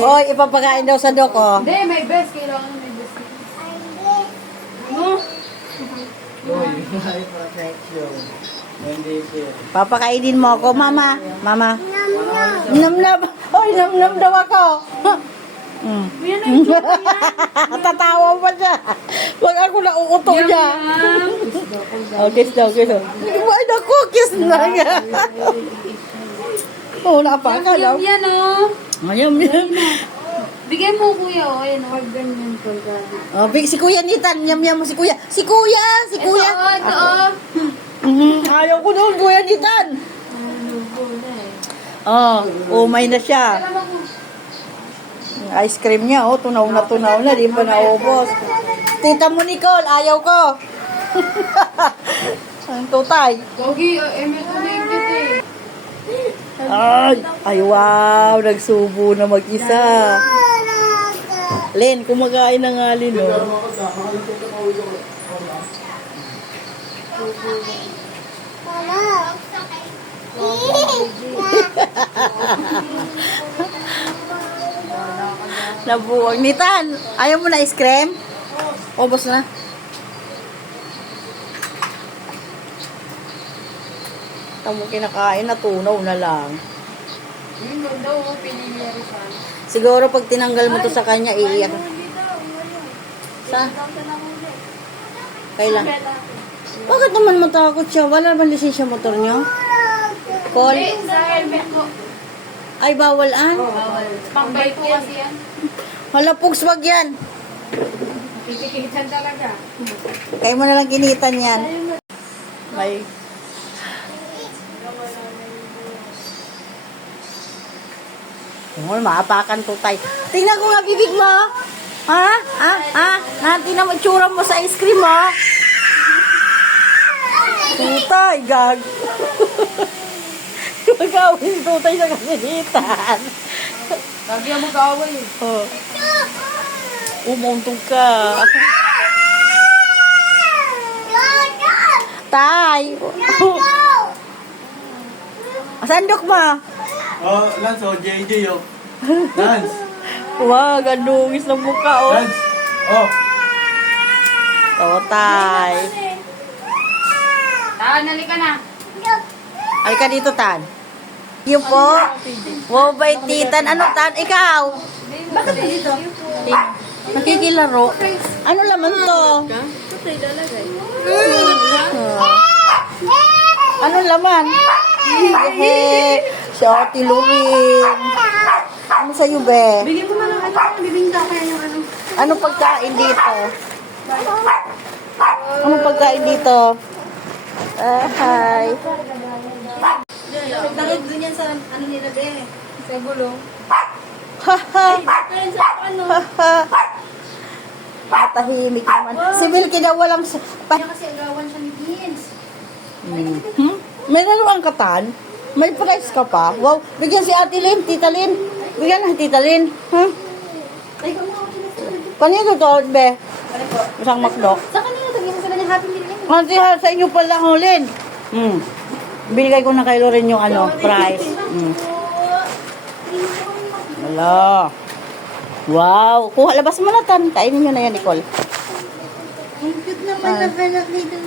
Oy, ipapakain daw sa dok, oh. Hindi, may best. Kailangan may best. Uy, may protection. Hindi siya. Papakainin mo ako, mama. Mama. Nam-nam. Oy, nam-nam daw ako. Tatawa pa siya. Wag ako nauuto niya. Oh, kiss daw, kiss daw. Ay, naku, kiss na nga. Oh, napaka daw. Yan, oh. Ayam, yam. Bigay mo, kuya, oh. Ayan, huwag ganyan ko. Oh, si Kuya Nitan, yam mo si Kuya. Si Kuya, si Kuya. Ito, oh. Ayaw ko doon, Kuya Nitan. Oh, umay na siya. Ice cream niya, oh, tunaw na, di pa naubos. Tita mo, Nicole, ayaw ko. Ang tutay. Gogi, emet mo na yung bit, eh. Ay, wow, nagsubo na mag-isa. Len, kumakain na nga, Len, oh. Nabuwag. Nitan, ayaw mo na ice cream? Ubos na. Tamo kinakain na tunaw na lang. Yun daw, oh, pinili siya. Siguro pag tinanggal mo to sa kanya, iiyak. Sa? Kailan? Bakit naman matakot siya? Wala naman lisensya motor niyo? Call? Hindi, sa helmet mo. Ay, bawal an? Bawal. Pang-bike po kasi yan. Hala, pugs, wag yan. Kikikitan talaga. Kayo mo na lang kinitan yan. May... Maapakan to tay. Tingnan ko nga bibig mo. Ha? Tingnan mo itsura mo sa ice cream mo. Tutay, gag. Mag-awin si tutay sa kasinitan. Lagi mo mag-away, eh. Oh. Umuntog ka. Tay. Sandok mo. Oh, Lance, oh, JJ, oh. Lance. Wag, andungis ng mukha, oh. Lance. Oh. Tutay. Nali ka na. Ay ka dito, Tan. Yun po. Wow, bait titan. Ano, Tan? Ikaw? Bakit dito? Nakikilaro. Ano laman to? Ano laman? Hehe. Si Ate Luwin. Ano sa'yo, be? Bigyan mo na lang ano. Bibingka kaya yung ano. Anong pagkain dito? Anong pagkain dito? Hi. Bakit ganyan sa ano nila, be? Sa gulong. Haha. Kaya sa ano? Haha. Matahimik naman. Si Milky daw walang... Kaya kasi agawan siya ni Vince. May naluang katan? May price ka pa? Wow. Bigyan si Ate Lynn, Tita Lynn. Bigyan na, Tita Lynn. Ay, kung ako sinasabi. Kanino to, be? Ano po? Isang McDo. Sa kanina, tagyan sila niya happy meal yun. Kasi sa inyo pala, Lynn. Binigay ko na kay Loren yung ano, price. Wala. Wow. Kuha, labas mo na, Tan. Kainin nyo na yan, Nicole. Ang cute naman na velak dito.